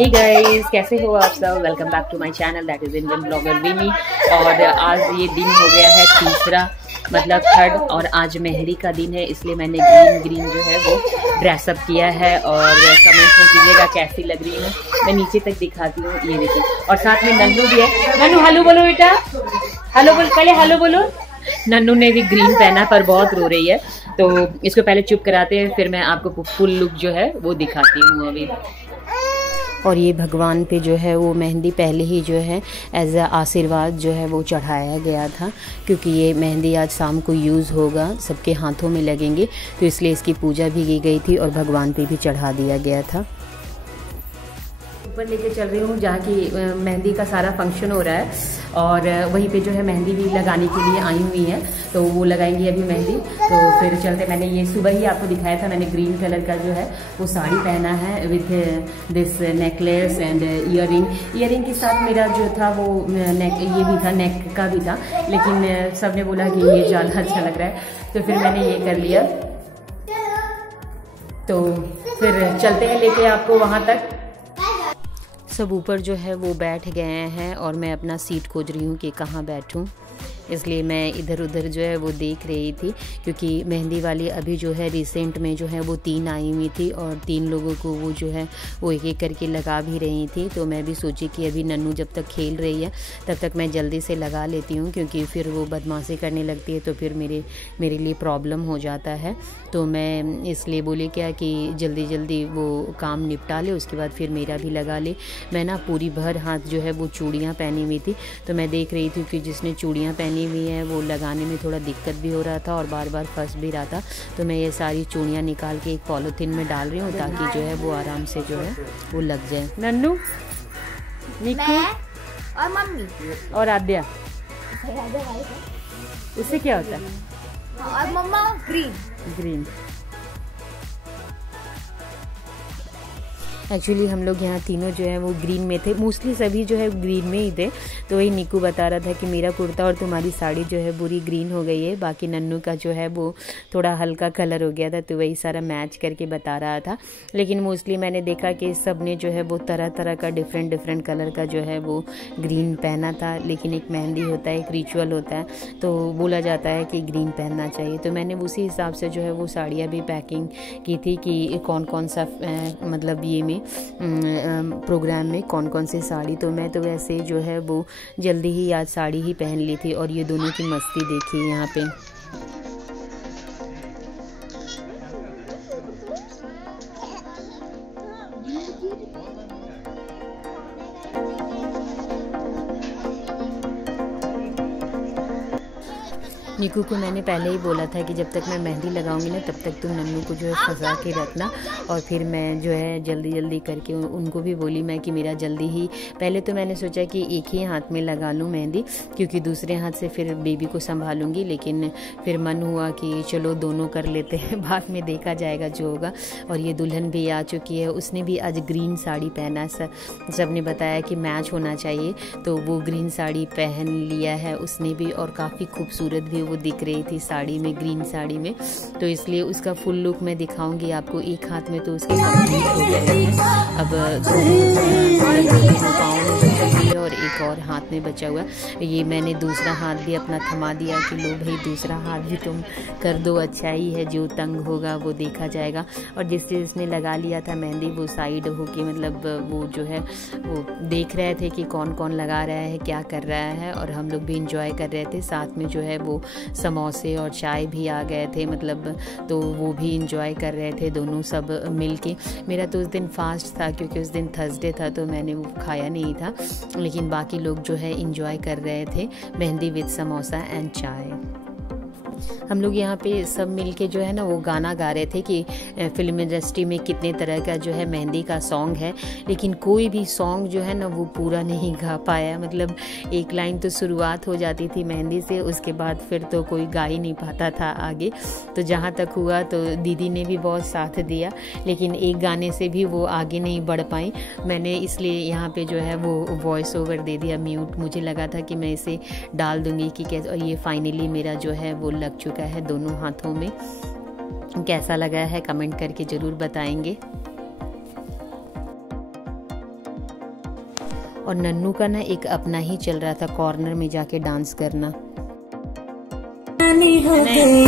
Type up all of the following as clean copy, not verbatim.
Hey guys, कैसे हो आप सब। Welcome back to my channel that is Indian blogger Vinni. और आज ये दिन हो गया है तीसरा, मतलब थर्ड, और आज मेहंदी का दिन है, इसलिए मैंने ग्रीन जो है वो ड्रेसअप किया है। और कमेंट में कीजिएगा कैसी लग रही है। मैं नीचे तक दिखाती हूँ, ये देखिए। और साथ में नन्नू भी है। नन्नू हेलो बोलो बेटा, हेलो बोल, पहले हेलो बोलो। नन्नू ने भी ग्रीन पहना पर बहुत रो रही है, तो इसको पहले चुप कराते हैं, फिर मैं आपको फुल लुक जो है वो दिखाती हूँ अभी। और ये भगवान पे जो है वो मेहंदी पहले ही जो है एज अ आशीर्वाद जो है वो चढ़ाया गया था, क्योंकि ये मेहंदी आज शाम को यूज़ होगा, सबके हाथों में लगेंगे, तो इसलिए इसकी पूजा भी की गई थी और भगवान पे भी चढ़ा दिया गया था। ऊपर लेके चल रही हूँ जहाँ की मेहंदी का सारा फंक्शन हो रहा है, और वहीं पे जो है मेहंदी भी लगाने के लिए आई हुई है, तो वो लगाएंगी अभी मेहंदी। तो फिर चलते, मैंने ये सुबह ही आपको दिखाया था, मैंने ग्रीन कलर का जो है वो साड़ी पहना है with this necklace and earring के साथ मेरा जो था वो नेक, ये भी था, नेक का भी था, लेकिन सब ने बोला कि ये ज़्यादा अच्छा लग रहा है, तो फिर मैंने ये कर लिया। तो फिर चलते हैं लेके आपको वहाँ तक। सब ऊपर जो है वो बैठ गए हैं और मैं अपना सीट खोज रही हूँ कि कहाँ बैठूँ, इसलिए मैं इधर उधर जो है वो देख रही थी, क्योंकि मेहंदी वाली अभी जो है रिसेंट में जो है वो 3 आई हुई थी और 3 लोगों को वो जो है वो एक एक करके लगा भी रही थी। तो मैं भी सोची कि अभी नन्नू जब तक खेल रही है तब तक मैं जल्दी से लगा लेती हूँ, क्योंकि फिर वो बदमाशी करने लगती है तो फिर मेरे लिए प्रॉब्लम हो जाता है। तो मैं इसलिए बोली क्या कि जल्दी जल्दी वो काम निपटा ले, उसके बाद फिर मेरा भी लगा ले। मैं ना पूरी भर हाथ जो है वो चूड़ियाँ पहनी हुई थी, तो मैं देख रही थी कि जिसने चूड़ियाँ पहनी हुई है वो लगाने में थोड़ा दिक्कत भी हो रहा था और बार बार फंस भी रहा था। तो मैं ये सारी चूड़ियाँ निकाल के एक पॉलीथीन में डाल रही हूँ ताकि जो है वो आराम से जो है वो लग जाए। नन्नू, निक्कू और मम्मी और आद्या, उससे क्या होता है? और मम्मा ग्रीन। एक्चुअली हम लोग यहाँ तीनों जो है वो ग्रीन में थे, मोस्टली सभी जो है ग्रीन में ही थे। तो वही निक्कू बता रहा था कि मेरा कुर्ता और तुम्हारी साड़ी जो है पूरी ग्रीन हो गई है, बाकी नन्नू का जो है वो थोड़ा हल्का कलर हो गया था, तो वही सारा मैच करके बता रहा था। लेकिन मोस्टली मैंने देखा कि सब ने जो है वो तरह तरह का डिफरेंट कलर का जो है वो ग्रीन पहना था। लेकिन एक मेहंदी होता है, एक रिचुअल होता है, तो बोला जाता है कि ग्रीन पहनना चाहिए। तो मैंने उसी हिसाब से जो है वो साड़ियाँ भी पैकिंग की थी कि कौन कौन सा मतलब ये में प्रोग्राम में कौन कौन सी साड़ी। तो मैं तो वैसे जो है वो जल्दी ही आज साड़ी ही पहन ली थी। और ये दोनों की मस्ती देखिए यहाँ पे। निक्कू को मैंने पहले ही बोला था कि जब तक मैं मेहंदी लगाऊंगी ना तब तक तुम नन्नू को जो है फंसा के रखना। और फिर मैं जो है जल्दी जल्दी करके उनको भी बोली मैं कि मेरा जल्दी ही, पहले तो मैंने सोचा कि एक ही हाथ में लगा लूँ मेहंदी, क्योंकि दूसरे हाथ से फिर बेबी को संभालूंगी। लेकिन फिर मन हुआ कि चलो दोनों कर लेते हैं, बाद में देखा जाएगा जो होगा। और ये दुल्हन भी आ चुकी है, उसने भी आज ग्रीन साड़ी पहना। सब ने बताया कि मैच होना चाहिए, तो वो ग्रीन साड़ी पहन लिया है उसने भी, और काफ़ी खूबसूरत भी वो दिख रही थी साड़ी में, ग्रीन साड़ी में। तो इसलिए उसका फुल लुक मैं दिखाऊंगी आपको। एक हाथ में तो उसके अब और एक और हाथ में बचा हुआ। ये मैंने दूसरा हाथ भी अपना थमा दिया कि लो भाई दूसरा हाथ भी तुम कर दो, अच्छा ही है, जो तंग होगा वो देखा जाएगा। और जिसने लगा लिया था मेहंदी वो साइड हो के, मतलब वो जो है वो देख रहे थे कि कौन कौन लगा रहा है, क्या कर रहा है, और हम लोग भी इंजॉय कर रहे थे। साथ में जो है वो समोसे और चाय भी आ गए थे, मतलब तो वो भी इंजॉय कर रहे थे दोनों सब मिल के। मेरा तो उस दिन फास्ट था क्योंकि उस दिन थर्सडे था, तो मैंने वो खाया नहीं था। लेकिन बाकी लोग जो है इंजॉय कर रहे थे मेहंदी विद समोसा एंड चाय। हम लोग यहाँ पे सब मिलके जो है ना वो गाना गा रहे थे कि फिल्म इंडस्ट्री में कितने तरह का जो है मेहंदी का सॉन्ग है, लेकिन कोई भी सॉन्ग जो है ना वो पूरा नहीं गा पाया। मतलब एक लाइन तो शुरुआत हो जाती थी मेहंदी से, उसके बाद फिर तो कोई गा ही नहीं पाता था आगे। तो जहाँ तक हुआ तो दीदी ने भी बहुत साथ दिया, लेकिन एक गाने से भी वो आगे नहीं बढ़ पाई। मैंने इसलिए यहाँ पे जो है वो वॉइस ओवर दे दिया म्यूट। मुझे लगा था कि मैं इसे डाल दूँगी कि कैसे, और ये फाइनली मेरा जो है वो लग चुका है दोनों हाथों में। कैसा लगा है कमेंट करके ज़रूर बताएंगे। और नन्नू का ना एक अपना ही चल रहा था कॉर्नर में जाके डांस करना। हो गई।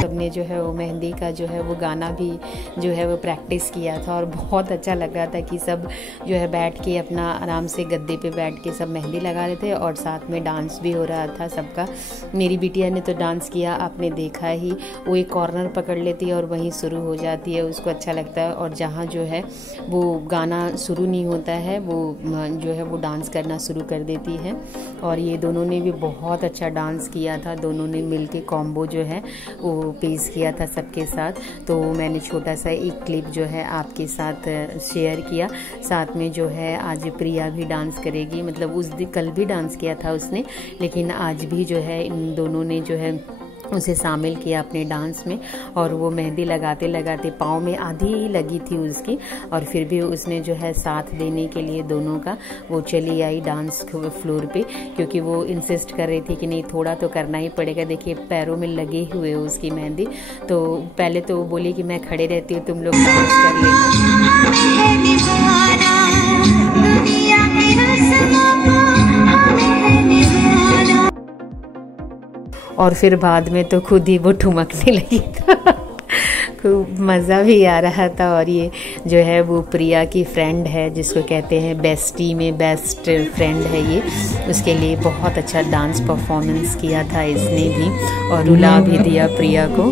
सबने जो है वो मेहंदी का जो है वो गाना भी जो है वो प्रैक्टिस किया था और बहुत अच्छा लग रहा था कि सब जो है बैठ के अपना आराम से गद्दे पे बैठ के सब मेहंदी लगा रहे थे और साथ में डांस भी हो रहा था सबका। मेरी बिटिया ने तो डांस किया, आपने देखा ही, वो एक कॉर्नर पकड़ लेती है और वहीं शुरू हो जाती है, उसको अच्छा लगता है। और जहाँ जो है वो गाना शुरू नहीं होता है वो जो है वो डांस करना शुरू कर देती है। और ये दोनों ने भी बहुत अच्छा डांस किया था, दोनों ने मिलके कॉम्बो जो है वो पेश किया था सबके साथ। तो मैंने छोटा सा एक क्लिप जो है आपके साथ शेयर किया। साथ में जो है आज प्रिया भी डांस करेगी, मतलब उस दिन कल भी डांस किया था उसने, लेकिन आज भी जो है इन दोनों ने जो है उसे शामिल किया अपने डांस में। और वो मेहंदी लगाते लगाते पाँव में आधी ही लगी थी उसकी, और फिर भी उसने जो है साथ देने के लिए दोनों का वो चली आई डांस फ्लोर पे, क्योंकि वो इंसिस्ट कर रही थी कि नहीं थोड़ा तो करना ही पड़ेगा। देखिए पैरों में लगे हुए उसकी मेहंदी। तो पहले तो वो बोली कि मैं खड़े रहती हूँ, तुम लोग डांस कर लेना। और फिर बाद में तो खुद ही वो ठुमकने लगी था। खूब मज़ा भी आ रहा था। और ये जो है वो प्रिया की फ्रेंड है, जिसको कहते हैं बेस्टी में बेस्ट फ्रेंड है ये, उसके लिए बहुत अच्छा डांस परफॉर्मेंस किया था इसने भी और रुला भी दिया प्रिया को।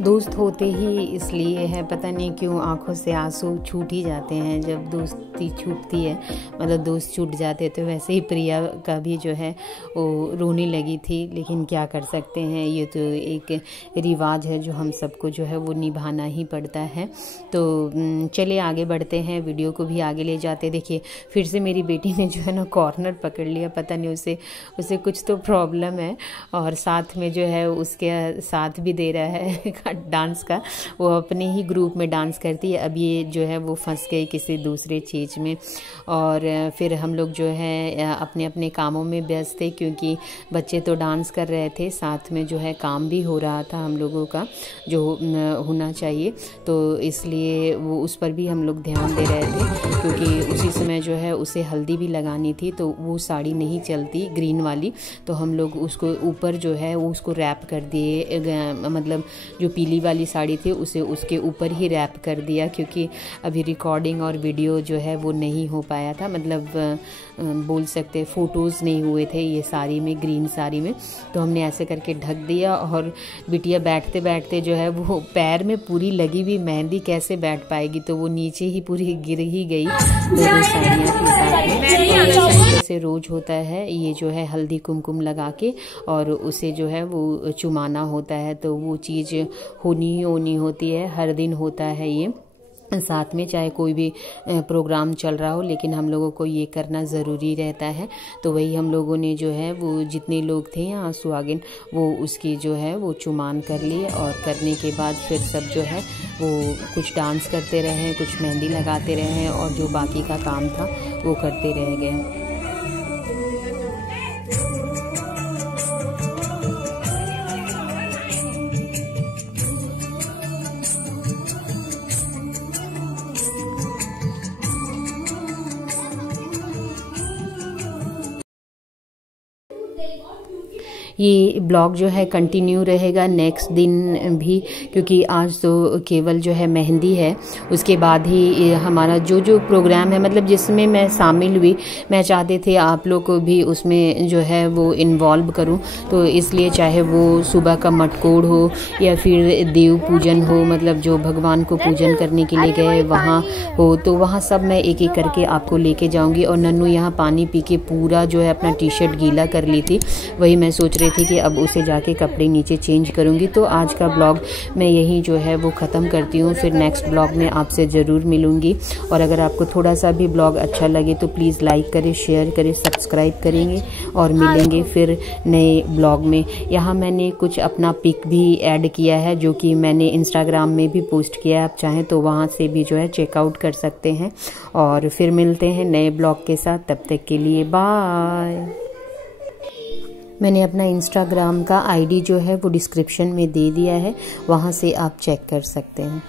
दोस्त होते ही इसलिए है, पता नहीं क्यों आंखों से आंसू छूट ही जाते हैं जब दोस्ती छूटती है, मतलब दोस्त छूट जाते हैं। तो वैसे ही प्रिया का भी जो है वो रोने लगी थी, लेकिन क्या कर सकते हैं, ये तो एक रिवाज है जो हम सबको जो है वो निभाना ही पड़ता है। तो चले आगे बढ़ते हैं, वीडियो को भी आगे ले जाते। देखिए फिर से मेरी बेटी ने जो है ना कॉर्नर पकड़ लिया, पता नहीं उसे कुछ तो प्रॉब्लम है। और साथ में जो है उसके साथ भी दे रहा है डांस का, वो अपने ही ग्रुप में डांस करती है। अब ये जो है वो फंस गई किसी दूसरे चीज़ में। और फिर हम लोग जो है अपने अपने कामों में व्यस्त थे, क्योंकि बच्चे तो डांस कर रहे थे, साथ में जो है काम भी हो रहा था हम लोगों का जो होना चाहिए। तो इसलिए वो उस पर भी हम लोग ध्यान दे रहे थे, क्योंकि उसी समय जो है उसे हल्दी भी लगानी थी, तो वो साड़ी नहीं चलती ग्रीन वाली, तो हम लोग उसको ऊपर जो है वो उसको रैप कर दिए, मतलब जो पीली वाली साड़ी थी उसे उसके ऊपर ही रैप कर दिया, क्योंकि अभी रिकॉर्डिंग और वीडियो जो है वो नहीं हो पाया था, मतलब बोल सकते फ़ोटोज़ नहीं हुए थे ये साड़ी में, ग्रीन साड़ी में। तो हमने ऐसे करके ढक दिया। और बिटिया बैठते बैठते जो है वो पैर में पूरी लगी हुई मेहंदी कैसे बैठ पाएगी, तो वो नीचे ही पूरी गिर ही गई दोनों साड़ियों के साथ। जैसे रोज़ होता है ये जो है हल्दी कुमकुम लगा के और उसे जो है वो चुमाना होता है, तो वो चीज़ होनी ही होनी होती है, हर दिन होता है ये साथ में, चाहे कोई भी प्रोग्राम चल रहा हो, लेकिन हम लोगों को ये करना ज़रूरी रहता है। तो वही हम लोगों ने जो है वो जितने लोग थे यहाँ सुहागिन, वो उसकी जो है वो चुमान कर ली। और करने के बाद फिर सब जो है वो कुछ डांस करते रहे, कुछ मेहंदी लगाते रहे, और जो बाकी का काम था वो करते रह गए। ये ब्लॉग जो है कंटिन्यू रहेगा नेक्स्ट दिन भी, क्योंकि आज तो केवल जो है मेहंदी है, उसके बाद ही हमारा जो जो प्रोग्राम है, मतलब जिसमें मैं शामिल हुई, मैं चाहते थे आप लोग को भी उसमें जो है वो इन्वॉल्व करूं, तो इसलिए चाहे वो सुबह का मटकोड़ हो या फिर देव पूजन हो, मतलब जो भगवान को पूजन करने के लिए गए वहाँ हो, तो वहाँ सब मैं एक एक करके आपको लेके जाऊंगी। और नन्नू यहाँ पानी पी के पूरा जो है अपना टी शर्ट गीला कर ली थी, वही मैं सोच रही थी कि अब उसे जाके कपड़े नीचे चेंज करूँगी। तो आज का ब्लॉग मैं यहीं जो है वो ख़त्म करती हूँ, फिर नेक्स्ट ब्लॉग में आपसे ज़रूर मिलूँगी। और अगर आपको थोड़ा सा भी ब्लॉग अच्छा लगे तो प्लीज़ लाइक करें, शेयर करें, सब्सक्राइब करेंगे और मिलेंगे फिर नए ब्लॉग में। यहाँ मैंने कुछ अपना पिक भी ऐड किया है जो कि मैंने इंस्टाग्राम में भी पोस्ट किया है, आप चाहें तो वहाँ से भी जो है चेकआउट कर सकते हैं। और फिर मिलते हैं नए ब्लॉग के साथ, तब तक के लिए बाय। मैंने अपना इंस्टाग्राम का आईडी जो है वो डिस्क्रिप्शन में दे दिया है, वहाँ से आप चेक कर सकते हैं।